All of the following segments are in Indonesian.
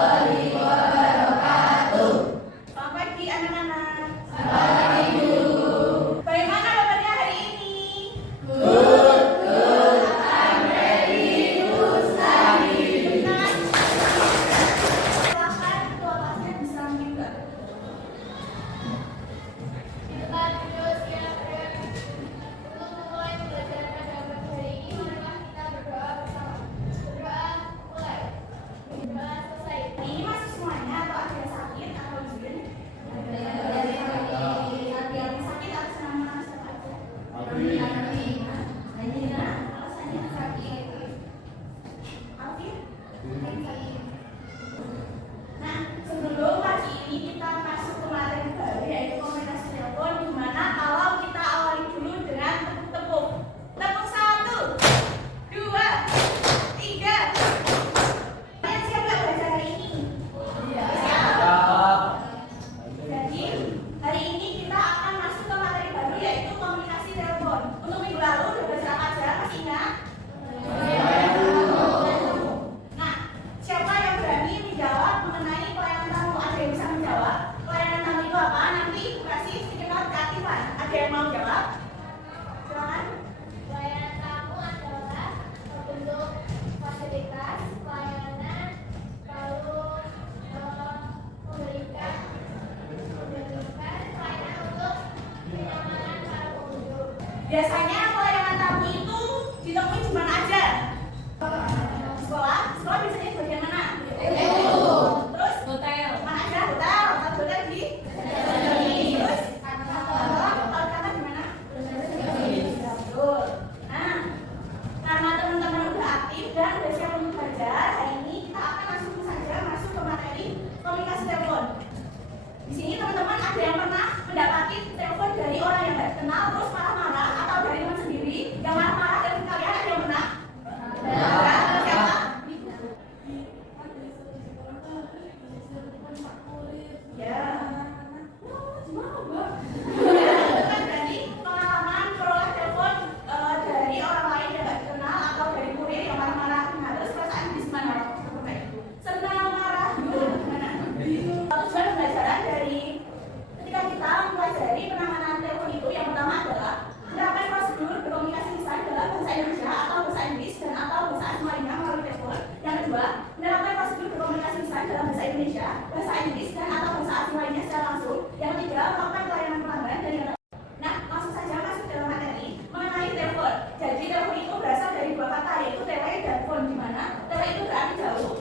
Selamat pagi anak-anak. Selamat pagi guru. Bagaimana kabarnya hari ini? Good, good. I'm ready to study. Benar. Silakan ketua kelasnya bisa juga. Kita duduk siap ya. Untuk memulai pelajaran agama hari ini, marilah kita berdoa bersama. Berdoa mulai. Berdoa selesai. Ini masih semuanya atau ada yang sakit atau izin? Ada yang sakit atas nama siapa aja? Alina. Alasannya sakit. Alvin? Nah, sebelum pagi ini kita masuk ke materi baru yaitu komunikasi telepon, di mana kalau kita awali dulu dengan tepuk. Tepuk 1, 2, 3. Kalian siap nggak belajar hari ini? Siap. Jadi hari ini kita akan masuk ke materi baru yaitu komunikasi telepon. Untuk minggu lalu udah belajar apa aja? Masih ingat? Nah, siapa yang berani menjawab mengenai pelayanan tamu? Ada yang bisa menjawab? Pelayanan tamu itu apa? Nanti kasih sedikit keaktifan. Ada yang mau jawab? Silakan. Pelayanan tamu adalah bentuk fasilitas pelayanan lalu memberikan pelayanan untuk kenyamanan para pengunjung. Biasanya pelayanan tamu itu ditemui di mana aja? Sekolah? Sekolah biasanya di bagian mana? Terus? Hotel. Mana aja? Hotel. Hotel di? Terus? Kantor di mana? Betul. Nah, karena teman-teman udah aktif dan udah siap untuk belajar, hari ini kita akan langsung saja masuk ke materi komunikasi telepon. Di sini teman-teman ada yang pernah mendapati telepon dari orang yang nggak kenal terus marah-marah atau dari teman sendiri yang marah-marah dan kalian ada yang pernah? Siapa? Ya. Kan berarti pengalaman peroleh telepon dari orang lain yang nggak dikenal atau dari kurir yang marah-marah. Nah, terus perasaan di mana? Senang, marah, gimana? Tujuan pembelajaran dari ketika kita mempelajari penanganan telepon itu yang pertama adalah menerapkan prosedur berkomunikasi lisan dalam bahasa Indonesia atau bahasa Inggris dan atau bahasa asing lainnya melalui telepon. Yang kedua, menerapkan prosedur berkomunikasi lisan dalam bahasa Indonesia, bahasa Inggris dan atau bahasa asing lainnya secara langsung. Yang ketiga, melakukan pelayanan pelanggan dan yang nah, langsung saja masuk dalam materi mengenai telepon. Jadi telepon itu berasal dari dua kata yaitu tele dan phone, di mana tele itu berarti jauh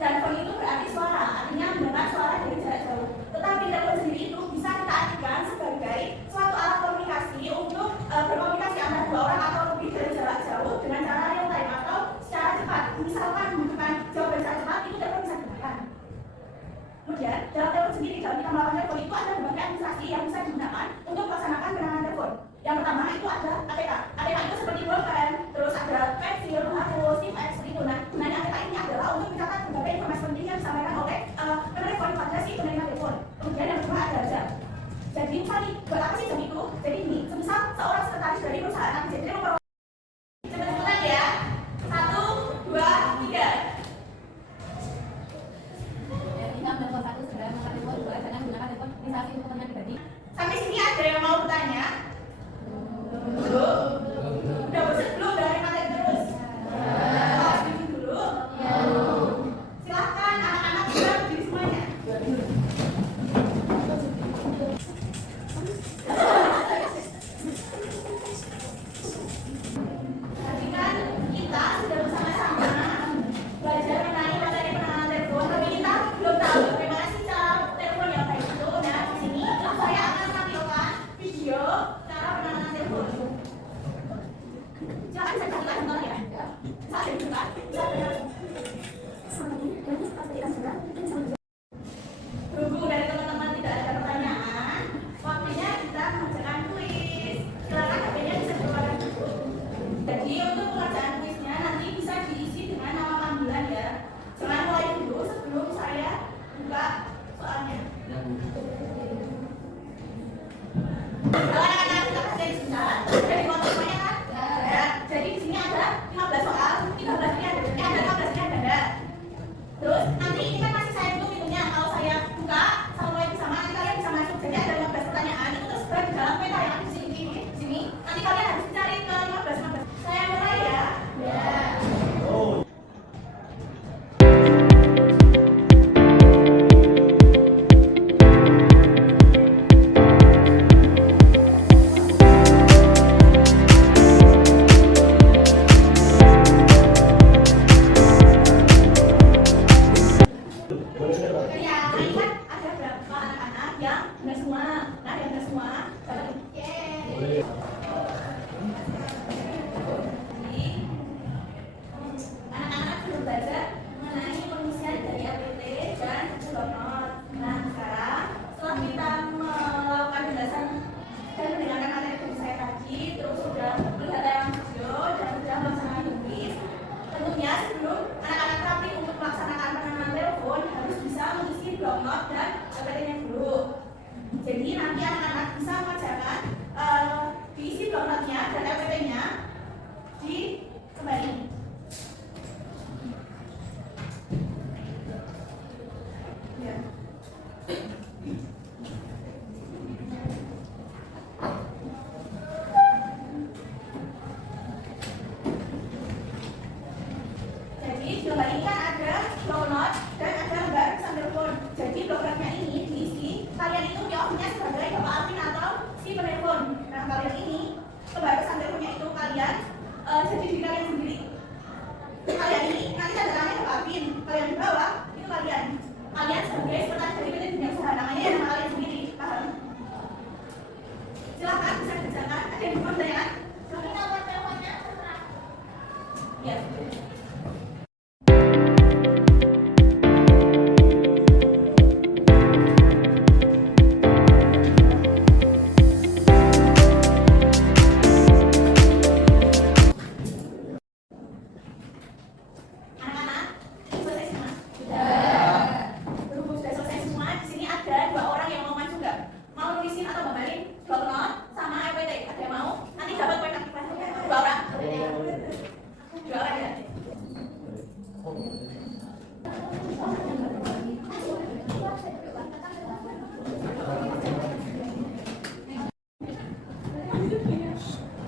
dan phone itu berarti suara, artinya mendengar suara dari jarak jauh. Tetapi telepon sendiri itu bisa kita artikan sebagai suatu alat komunikasi untuk berkomunikasi antara dua orang atau lebih dari jarak jauh dengan cara real time atau secara cepat. Misalkan membutuhkan jawaban secara cepat, itu telepon bisa digunakan. Kemudian, dalam telepon sendiri, dalam kita melakukan telepon itu ada berbagai administrasi yang bisa digunakan untuk melaksanakan penanganan telepon. Yang pertama itu ada ATK. ATK itu seperti pulpen, terus ada pensil, hapus, tips, seperti itu. Nah, gunanya ATK ini adalah untuk mencatat berbagai informasi penting yang disampaikan oleh penelepon pada si penerima telepon. Kemudian yang kedua ada jam. Jadi misalnya, buat apa sih jam itu? Jadi ini, semisal seorang sekretaris dari perusahaan, jadi dia memperoleh cepet-cepetan ya. 1, 2, 3. Kita melakukan satu segera mengangkat telepon, dua jangan gunakan telepon administrasi untuk kepentingan pribadi. Sampai sini ada yang mau bertanya? Belum? Udah bosan jadi diri kalian sendiri. Kalian ini nanti ada namanya Pak Alvin. Kalian di bawah itu kalian. Kalian sebagai petani dari PT Dunia Usaha, namanya nama kalian sendiri. Paham? Silakan bisa dikerjakan. Ada yang mau pertanyaan? Ini nomor teleponnya terserah. Ya. Anak-anak, selesai semua? Berhubung sudah selesai semua, di sini ada 2 orang yang mau maju nggak? Mau nulisin atau gambarin blok not sama EPT? Ada yang mau? Nanti dapat poin aktifan. 2 orang? 2 orang ya?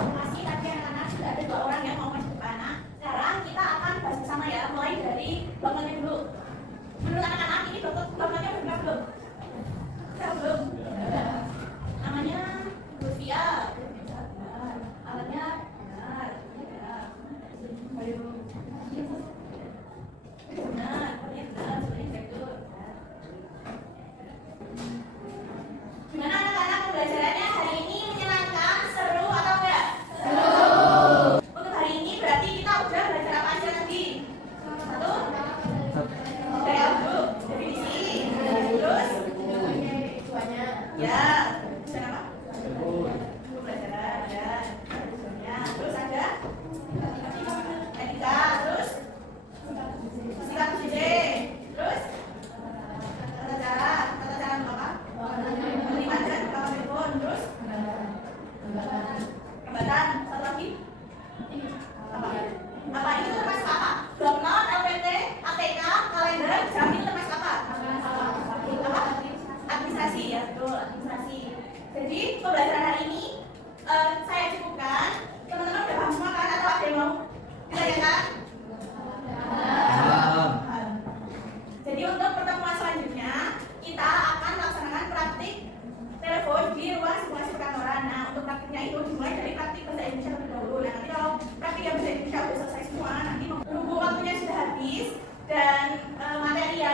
Masih tadi anak-anak sudah ada 2 orang yang mau maju ke depan. Nah, sekarang kita akan bahas bersama ya, mulai dari blok notnya dulu. Menurut anak-anak ini blok notnya benar belum? Belum. Namanya Lutfia. Alatnya benar. Benar, gimana anak-anak pembelajarannya hari ini, menyenangkan, seru atau enggak? Seru. Untuk hari ini berarti kita udah belajar apa aja tadi? 1 dari dulu, definisi, terus ya, bisa apa? Pembelajaran ya, terus ada etika, terus sikap PJJ, terus tata cara apa? Menerima dan buka telepon, terus hambatan, satu lagi apa itu termasuk apa? Blok not, LPT, ATK, kalender, jamin termasuk apa? Apa? Administrasi ya, betul, administrasi. Jadi pembelajaran hari ini saya cukupkan. Teman-teman udah paham semua kan? Atau ada yang mau ditanyakan? Jadi untuk pertemuan selanjutnya kita akan melaksanakan praktik telepon di ruang simulasi perkantoran. Nah, untuk praktiknya itu dimulai dari praktik bahasa Indonesia terlebih dahulu. Nah, nanti kalau praktik yang bahasa Indonesia sudah selesai semua, nanti berhubung waktunya sudah habis dan materi yang